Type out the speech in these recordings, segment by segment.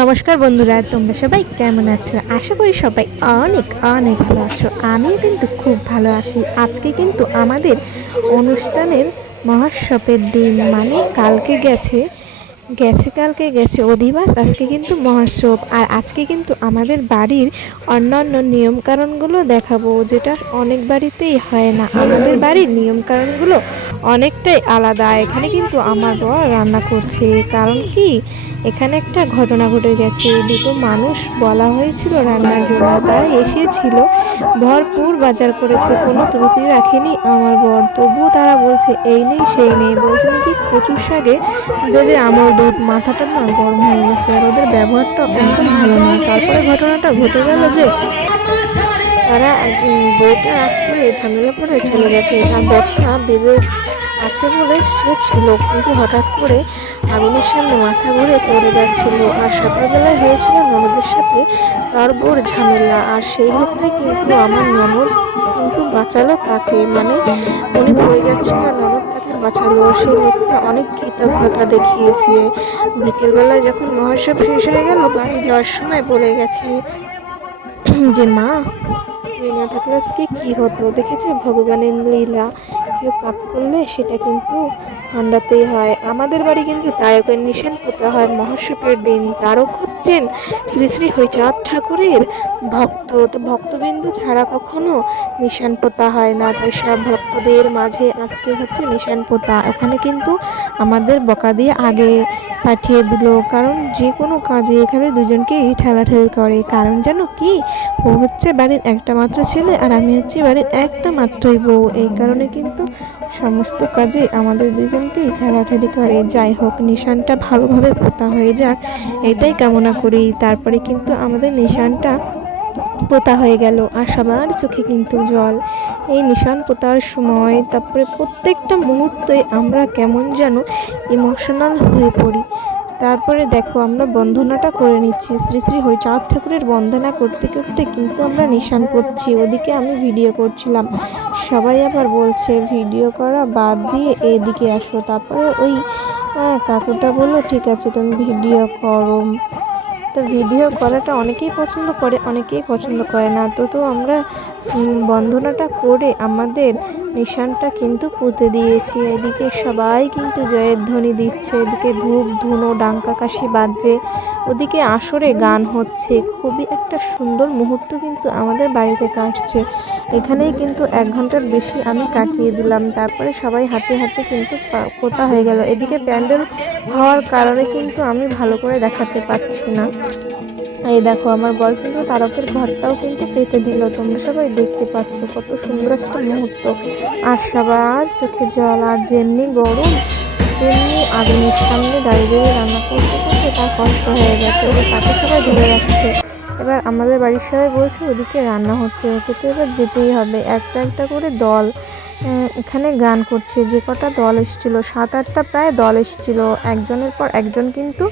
নমস্কার বন্ধুরা, তোমরা সবাই কেমন আছো? আশা করি সবাই অনেক অনেক ভালো আছো। আমিও কিন্তু খুব ভালো আছি। আজকে কিন্তু আমাদের অনুষ্ঠানের মহোৎসবের দিন মানে কালকে গেছে গেছে, কালকে গেছে। অধিবাস, আজকে কিন্তু মহোৎসব। আর আজকে কিন্তু আমাদের বাড়ির অন্যান্য নিয়মকানুনগুলো দেখাবো, যেটা অনেক বাড়িতেই হয় না। আমাদের বাড়ির নিয়মকানুনগুলো অনেকটাই আলাদা। এখানে কিন্তু আমার বর রান্না করছে। কারণ কি? এখানে একটা ঘটনা ঘটে গেছে। দুটো মানুষ বলা হয়েছিল রান্নার জন্য, তারা এসেছিল। ভরপুর বাজার করেছে, কোনো ত্রুটি রাখেনি আমার বর। তবুও তারা বলছে, এই নেই, সেই নেই। বলছে নাকি কচুর শাকে দেবে আমল দুধ, মাথাটা না গরম হয়ে গেছে আর ওদের ব্যবহারটা একদম ভালো না। তারপরে ঘটনাটা ঘটে গেল যে তারা বউটা রাগ করে ঝামেলা করে চলে গেছে। আর বরটা ভেবে আছে বলে সে ছিল, কিন্তু হঠাৎ করে আগুনের সামনে মাথা ঘুরে পড়ে যাচ্ছিল আর সকালবেলায় হয়েছিল ননদের সাথে তার বোর ঝামেলা। আর সেই লোকটাই কিন্তু আমার ননদ কিন্তু বাঁচালো তাকে। মানে উনি পড়ে যাচ্ছিল আর ননদ তাকে বাঁচালো। সে লোকটা অনেক কৃতজ্ঞতা দেখিয়েছে। বিকেলবেলা যখন মহোৎসব শেষ হয়ে গেল, বাড়ি যাওয়ার সময় বলে গেছে যে, মা না থাকলে আজকে কী হতো? দেখেছ ভগবানের লীলা। কেউ পাপ করলে সেটা কিন্তু ঠান্ডাতেই হয়। আমাদের বাড়ি কিন্তু তায়কের নিশান পোতা হয়। মহোৎসবের দিন তারক হচ্ছেন শ্রী শ্রী হরিচাঁদ ঠাকুরের ভক্ত। তো ভক্তবিন্দু ছাড়া কখনো নিশান পোতা হয় না। তাই সব ভক্তদের মাঝে আজকে হচ্ছে নিশান পোতা। ওখানে কিন্তু আমাদের বকা দিয়ে আগে পাঠিয়ে দিল। কারণ যে কোনো কাজে এখানে দুজনকেই ঠেলাঠেলি করে। কারণ যেন কি? ও হচ্ছে বাড়ির একটা মাত্র ছেলে আর আমি হচ্ছি বাড়ির একটা মাত্রই বউ। এই কারণে কিন্তু সমস্ত কাজে আমাদের দুজনকেই ঠেলাঠেলি করে। যাই হোক, নিশানটা ভালোভাবে পোতা হয়ে যাক, এটাই কামনা করি। তারপরে কিন্তু আমাদের নিশানটা পোতা হয়ে গেল আর সবার চোখে কিন্তু জল। এই নিশান পোতার সময়, তারপরে প্রত্যেকটা মুহূর্তে আমরা কেমন যেন ইমোশনাল হয়ে পড়ি। তারপরে দেখো, আমরা বন্ধনাটা করে নিচ্ছি। শ্রী শ্রী হরিচাঁদ ঠাকুরের বন্দনা করতে করতে কিন্তু আমরা নিশান করছি। ওদিকে আমি ভিডিও করছিলাম। সবাই আবার বলছে, ভিডিও করা বাদ দিয়ে এদিকে আসো। তারপরে ওই কাকুটা বলল, ঠিক আছে, তুমি ভিডিও করো। তো ভিডিও করাটা অনেকেই পছন্দ করে, অনেকেই পছন্দ করে না। তো তো আমরা বন্ধনাটা করে আমাদের নিশানটা কিন্তু পুঁতে দিয়েছি। এদিকে সবাই কিন্তু জয়ের ধ্বনি দিচ্ছে, এদিকে ধূপ, ধুনো, ডাঙ্কা কাশি বাজছে। ওদিকে আসরে গান হচ্ছে। খুবই একটা সুন্দর মুহূর্ত কিন্তু আমাদের বাড়িতে কাটছে। এখানেই কিন্তু এক ঘণ্টার বেশি আমি কাটিয়ে দিলাম। তারপরে সবাই হাতে হাতে কিন্তু পোতা হয়ে গেল। এদিকে প্যান্ডেল হওয়ার কারণে কিন্তু আমি ভালো করে দেখাতে পাচ্ছি না। এই দেখো, আমার বর কিন্তু তারকের ঘরটাও কিন্তু পেতে দিল। তোমরা সবাই দেখতে পাচ্ছ কত সুন্দর একটা মুহূর্ত। আর সবার চোখে জল, আর যেমনি গরম, তেমনি আগুনের সামনে দাঁড়িয়ে দাঁড়িয়ে রান্না করতে করতে তার কষ্ট হয়ে গেছে ওকে তাকে সবাই ধরে রাখছে। এবার আমাদের বাড়ির সবাই বলছে, ওদিকে রান্না হচ্ছে, ওকে তো এবার যেতেই হবে। একটা একটা করে দল এখানে গান করছে, যে কটা দল এসেছিল, সাত আটটা প্রায় দল এসেছিল, একজনের পর একজন কিন্তু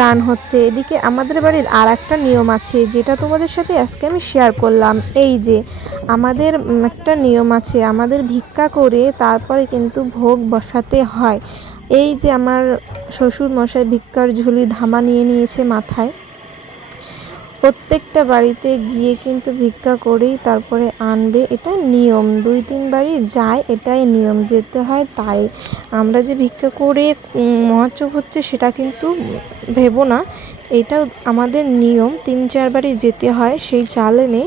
গান হচ্ছে। এদিকে আমাদের বাড়ির আর একটা নিয়ম আছে, যেটা তোমাদের সাথে আজকে আমি শেয়ার করলাম। এই যে, আমাদের একটা নিয়ম আছে, আমাদের ভিক্ষা করে তারপরে কিন্তু ভোগ বসাতে হয়। এই যে আমার শ্বশুর মশাই ভিক্ষার ঝুলি ধামা নিয়ে নিয়েছে মাথায়। প্রত্যেকটা বাড়িতে গিয়ে কিন্তু ভিক্ষা করেই তারপরে আনবে এটা নিয়ম। দুই তিন বাড়ি যায় এটাই নিয়ম যেতে হয় তাই। আমরা যে ভিক্ষা করে উম, হচ্ছে সেটা কিন্তু ভেবো না। এটা আমাদের নিয়ম তিন চার বাড়ি যেতে হয় সেই চালে এনে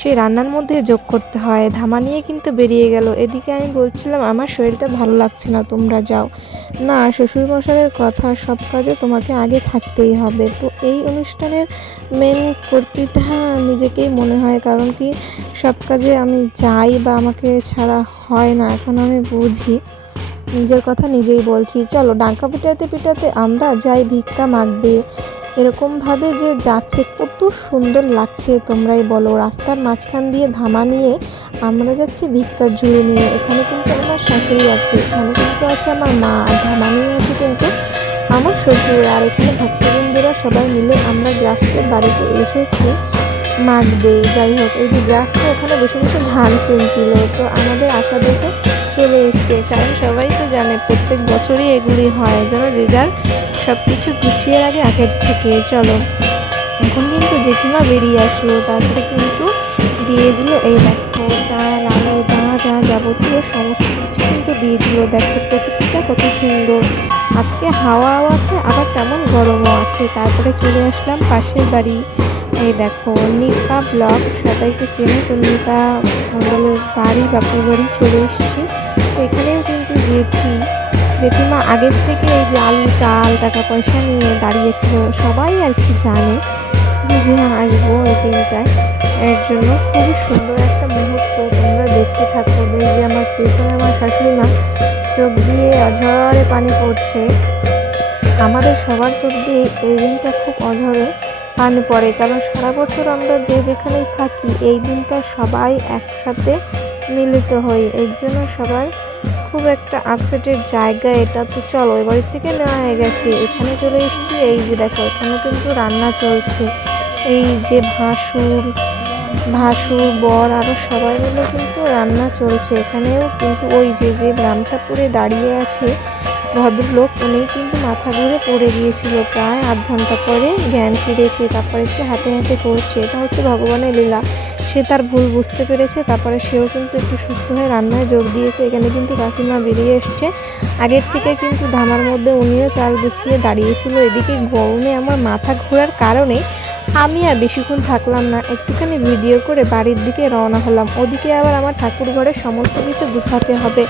সেই রান্নার মধ্যে যোগ করতে হয়। ধামা নিয়ে কিন্তু বেরিয়ে গেল। এদিকে আমি বলছিলাম, আমার শরীরটা ভালো লাগছে না, তোমরা যাও। না, শ্বশুরমশাইয়ের কথা, সব কাজে তোমাকে আগে থাকতেই হবে। তো এই অনুষ্ঠানের মেন কর্তৃটা নিজেকেই মনে হয়, কারণ কি সব কাজে আমি যাই বা আমাকে ছাড়া হয় না, এখন আমি বুঝি। নিজের কথা নিজেই বলছি। চলো, ডাঙ্কা পিটাতে পিটাতে আমরা যাই ভিক্ষা মাগবে। এরকমভাবে যে যাচ্ছে, কত সুন্দর লাগছে তোমরাই বলো। রাস্তার মাঝখান দিয়ে ধামা নিয়ে আমরা যাচ্ছি ভিক্ষার ঝুড়ি নিয়ে। এখানে কিন্তু আমার শাশুড়ি আছে, এখানে কিন্তু আছে আমার মা ধামা নিয়ে আছে কিন্তু আমার শ্বশুর। আর এখানে ভক্তবৃন্দরা সবাই মিলে আমরা গ্রাস্তের বাড়িতে এসেছি মাগবে। যাই হোক, এই যে গ্রাস্ত ওখানে বসে বসে ধান শুনছিল। তো আমাদের আশা দেখে চলে এসছে। কারণ সবাই তো জানে, প্রত্যেক বছরই এগুলি হয়। যেন যে যার সব কিছু গুছিয়ে আগে আগের থেকে, চলো। এখন কিন্তু জেঠিমা বেরিয়ে আসলো, তারপরে কিন্তু দিয়ে দিল, এই দেখো চাল আলু যা যা যাবতীয় সমস্ত কিছু কিন্তু দিয়ে দিল। দেখো, প্রকৃতিটা কত সুন্দর। আজকে হাওয়াও আছে, আবার তেমন গরমও আছে। তারপরে চলে আসলাম পাশের বাড়ি। এই দেখো, নিপা ব্লগ, সবাইকে চেনে তো নিপা মন্ডলের বাড়ি, বাপুর বাড়ি চলে এসেছি। তো এখানেও কিন্তু জেঠি জেঠিমা আগের থেকে এই যে আলু, চাল, টাকা পয়সা নিয়ে দাঁড়িয়েছিল, সবাই আর কি জানে যে আসব এই দিনটায়। এর জন্য খুবই সুন্দর একটা মুহূর্ত তোমরা দেখতে থাকো। দেখবে আমার পেছনে আমার শাশুড়ি মা চোখ দিয়ে অঝরে পানি পড়ছে। আমাদের সবার চোখ দিয়ে এই দিনটা খুব অঝরে পানি পড়ে, কারণ সারা বছর আমরা যে যেখানেই থাকি, এই দিনটা সবাই একসাথে মিলিত হই। এর জন্য সবার খুব একটা আপসেটের জায়গা এটা তো চলো, এ বাড়ির থেকে নেওয়া হয়ে গেছে। এখানে চলে এসেছি, এই যে দেখো এখানে কিন্তু রান্না চলছে। এই যে ভাসুর ভাসুর, বর আরও সবাই মিলে কিন্তু রান্না চলছে। এখানেও কিন্তু ওই যে যে গামছা পরে দাঁড়িয়ে আছে ভদ্রলোক উনি কিন্তু মাথা ঘুরে পড়ে গিয়েছিল। প্রায় আধ ঘণ্টা পরে জ্ঞান ফিরেছে, তারপরে একটু হাতে হাতে করছে এটা হচ্ছে ভগবানের লীলা। সে তার ভুল বুঝতে পেরেছে, তারপরে সেও কিন্তু একটু সুস্থ হয়ে রান্নায় যোগ দিয়েছে। এখানে কিন্তু কাকিমা বেরিয়ে এসছে। আগের থেকে কিন্তু ধামার মধ্যে উনিও চাল গুছিয়ে দাঁড়িয়েছিল। এদিকে গরমে আমার মাথা ঘোরার কারণে আমি আর বেশিক্ষণ থাকলাম না, একটুখানি ভিডিও করে বাড়ির দিকে রওনা হলাম। ওদিকে আবার আমার ঠাকুর ঘরে সমস্ত কিছু গুছাতে হবে।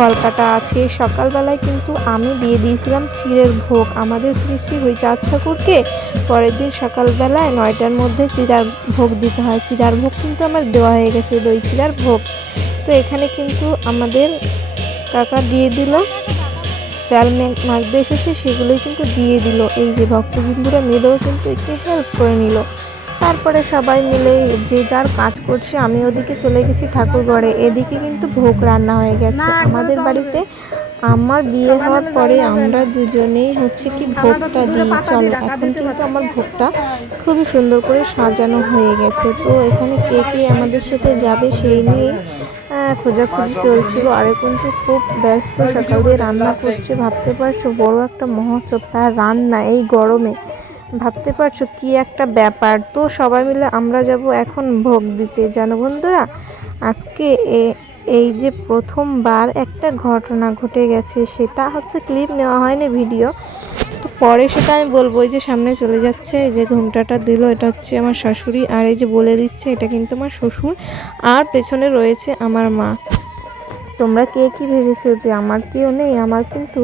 কলকাতা আছে, সকালবেলায় কিন্তু আমি দিয়ে দিয়েছিলাম চিড়ের ভোগ। আমাদের শ্রী শ্রী হরিচাঁদ ঠাকুরকে পরের দিন সকালবেলায় নয়টার মধ্যে চিড়ার ভোগ দিতে হয়। চিড়ার ভোগ কিন্তু আমার দেওয়া হয়ে গেছে, দই চিড়ার ভোগ। তো এখানে কিন্তু আমাদের কাকা দিয়ে দিল। চাল মে- মাখতে এসেছে, সেগুলোই কিন্তু দিয়ে দিল। এই যে ভক্তবিন্দুরা মিলেও কিন্তু একটু হেল্প করে নিল। তারপরে সবাই মিলে যে যার কাজ করছে আমি ওদিকে চলে গেছি ঠাকুর ঘরে। এদিকে কিন্তু ভোগ রান্না হয়ে গেছে। আমাদের বাড়িতে আমার বিয়ে হওয়ার পরে আমরা দুজনেই হচ্ছে কি ভোগটা দিই চলো। এখন কিন্তু আমার ভোগটা খুবই সুন্দর করে সাজানো হয়ে গেছে। তো এখানে কে কে আমাদের সাথে যাবে সেই নিয়ে খোঁজাখুঁজি চলছিল। আরে কিন্তু খুব ব্যস্ত সকাল দিয়ে রান্না করছে। ভাবতে পারছ বড় একটা মহোৎসব। তার রান্না এই গরমে ভাবতে পারছ কি একটা ব্যাপার? তো সবাই মিলে আমরা যাব এখন ভোগ দিতে। জানো বন্ধুরা, আজকে এই যে প্রথমবার একটা ঘটনা ঘটে গেছে, সেটা হচ্ছে ক্লিপ নেওয়া হয়নি ভিডিও তো পরে সেটা আমি বলব যে সামনে চলে যাচ্ছে যে ঘুমটাটা দিল, এটা হচ্ছে আমার শাশুড়ি, আর এই যে বলে দিচ্ছে, এটা কিন্তু আমার শ্বশুর, আর পেছনে রয়েছে আমার মা। তোমরা কে কি ভেবেছো যে আমার কেউ নেই? আমার কিন্তু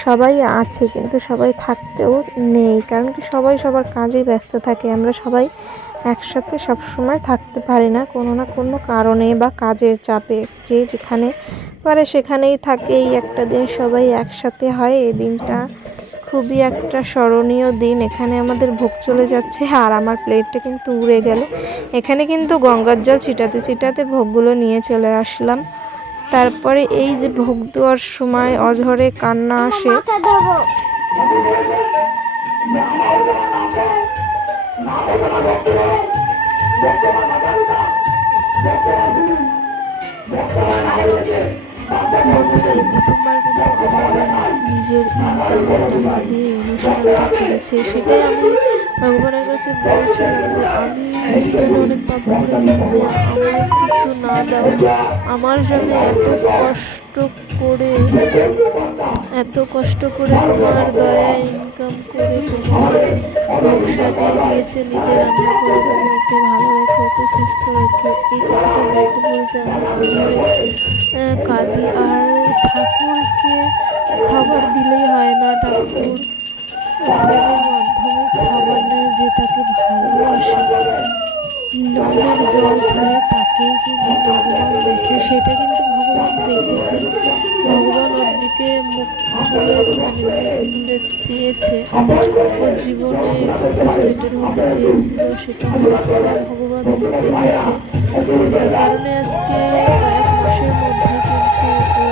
সবাই আছে, কিন্তু সবাই থাকতেও নেই। কারণ কি সবাই সবার কাজে ব্যস্ত থাকে। আমরা সবাই একসাথে সব সময় থাকতে পারি না কোনো না কোনো কারণে বা কাজের চাপে। যে যেখানে পারে সেখানেই থাকে। এই একটা দিন সবাই একসাথে হয়। এই দিনটা খুবই একটা স্মরণীয় দিন। এখানে আমাদের ভোগ চলে যাচ্ছে। আর আমার প্লেটটা কিন্তু উড়ে গেল। এখানে কিন্তু গঙ্গার জল ছিটাতে ছিটাতে ভোগগুলো নিয়ে চলে আসলাম। তারপরে এই যে ভোগ দেওয়ার সময় অঝরে কান্না আসে। নিজের ইনকামের টাকা দিয়ে এই অনুষ্ঠানটা করেছে সেটাই আমি ভগবানের কাছে বলছিলাম যে আমি অনেক পাপ করেছি আমায় কিছু না দাও। আমার জন্য এত কষ্ট করে, এত কষ্ট করে তোমার দয়া ইনকাম করে তোমার সাজিয়ে দিয়েছে নিজে রান্না করে তুমি ওকে ভালো রেখো ওকে সুস্থ রেখো এই বলতে বলতে আমি কাঁদি। আর ঠাকুরকে খাবার দিলেই হয় না, ঠাকুর প্রেমের মাধ্যমে খাবার নেয় যে তাকে ভালোবাসে নলের জল ছাড়ে তাকেই কিন্তু ভগবান দেখে সেটা কিন্তু ভগবান দেখেছে ভগবান দিকে মুখ মানে তুলে চেয়েছে জীবনে সেটেল হতে চেয়েছিল সেটা ভগবান দেখেছে কারণে আজকে কয়েক মাসের মধ্যে কিন্তু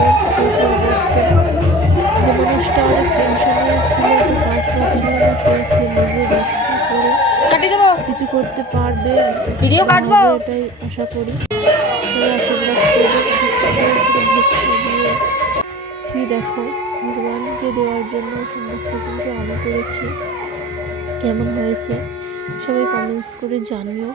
মানুষটা অনেক টেনশনে পেয়েছে নিজে ব্যস্ত করে কাটি দেবো কিছু করতে পারবে ভিডিও কাটবো? এটাই আশা করি দেখো ভগবানকে দেওয়ার জন্য সমস্ত কিন্তু আমি করেছি কেমন হয়েছে সবাই কমেন্টস করে জানিও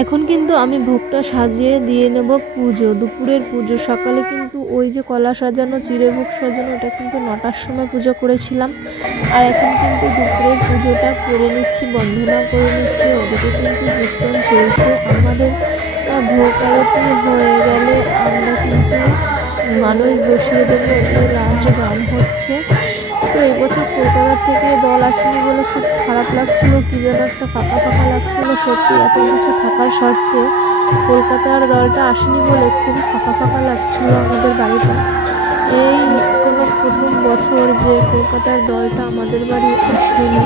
এখন কিন্তু আমি ভোগটা সাজিয়ে দিয়ে নেব পুজো, দুপুরের পুজো। সকালে কিন্তু ওই যে কলা সাজানো, চিড়ে ভোগ সাজানো, ওটা কিন্তু নটার সময় পুজো করেছিলাম। আর এখন কিন্তু দুপুরের পুজোটা করে নিচ্ছি, বন্ধনা করে নিচ্ছি, ওদিকে কিন্তু কীর্তন চলছে। আমাদের ভোগ আরতি হয়ে গেলে আমরা কিন্তু মানুষ বসিয়ে দেবো লাস্ট গান হচ্ছে। এবছর কলকাতার থেকে দল আসেনি বলে খুব খারাপ লাগছিল, কী যেন একটা ফাঁকা ফাঁকা লাগছিল, সত্যি এত কিছু থাকার সত্ত্বেও কলকাতার দলটা আসেনি বলে খুব ফাঁকা ফাঁকা লাগছিল আমাদের বাড়িটা। এই কোনো প্রথম বছর যে কলকাতার দলটা আমাদের বাড়ি আসেনি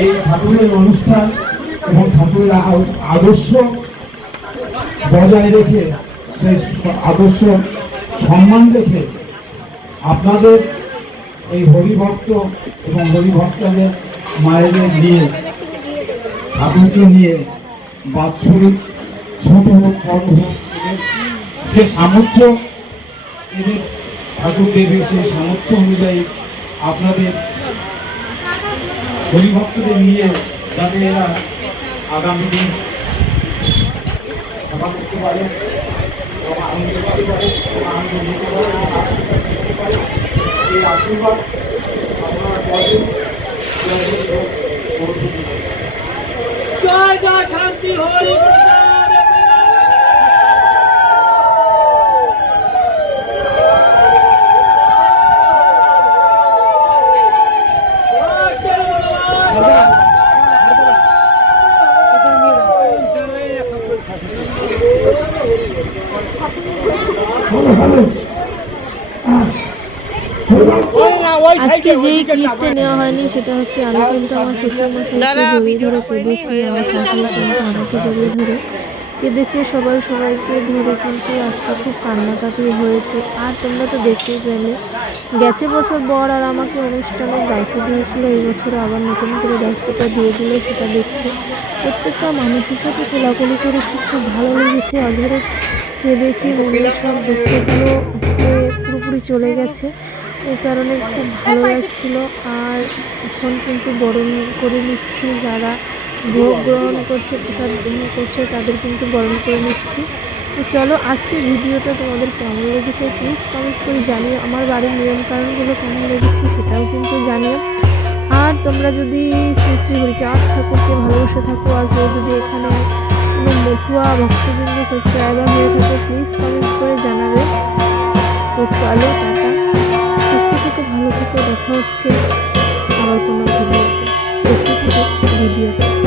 এই ঠাকুরের অনুষ্ঠান এবং ঠাকুরের আদর্শ বজায় রেখে, সেই আদর্শ সম্মান রেখে আপনাদের এই হরিভক্ত এবং হরিভক্তদের মায়েদের নিয়ে, ঠাকুরকে নিয়ে বাৎসরিক ছোট হোক, বড় হোক, যে সামর্থ্য, এদের ঠাকুর দেবের সেই সামর্থ্য অনুযায়ী আপনাদের হরিভক্তদের নিয়ে যাতে এরা আগামী দিন সভা করতে পারে এই আপনারা জয় জয় শান্তি, হরি প্রসাদ আজকে যে ক্লিপটা নেওয়া হয়নি সেটা হচ্ছে আমি কিন্তু আমার শ্বশুরমশাইকে জড়িয়ে ধরে কেঁদেছি আমার শাশুড়ি কিন্তু আমাকে জড়িয়ে ধরে কেঁদেছে সবাই সবাইকে ধরে কিন্তু আজকে খুব কান্নাকাটি হয়েছে। আর তোমরা তো দেখতেই পেলে গেছে বছর বর আর আমাকে অনুষ্ঠানের দায়িত্ব দিয়েছিল এই বছর আবার নতুন করে দায়িত্বটা দিয়ে দিল সেটা দেখছে। প্রত্যেকটা মানুষের সাথে কোলাকুলি করেছি খুব ভালো লেগেছে অঝরে কেঁদেছি মনের সব দুঃখগুলো আজকে পুরোপুরি চলে গেছে। এই কারণে খুব ভালো লাগছিল। আর এখন কিন্তু বরণ করে নিচ্ছি, যারা ভোগ গ্রহণ করছে, প্রসাদ গ্রহণ করছে, তাদের কিন্তু বরণ করে নিচ্ছি। তো চলো আজকে ভিডিওটা তোমাদের কেমন লেগেছে প্লিজ কমেন্টস করে জানিও। আমার বাড়ির নিয়মকানুনগুলো কেমন লেগেছে সেটাও কিন্তু জানিও। আর তোমরা যদি শ্রী শ্রী হরিচাঁদ ঠাকুরকে ভালোবেসে থাকো, আর কেউ যদি এখানে কোনো মথুয়া ভক্তবৃন্দ সাবস্ক্রাইবার হয়ে থাকে প্লিজ কমেন্টস করে জানাবে। তো চলো সুস্থ থেকে ভালো থেকে দেখা হচ্ছে আবার কোনো ভিডিওতে। দেখতে থাকো ভিডিওতে।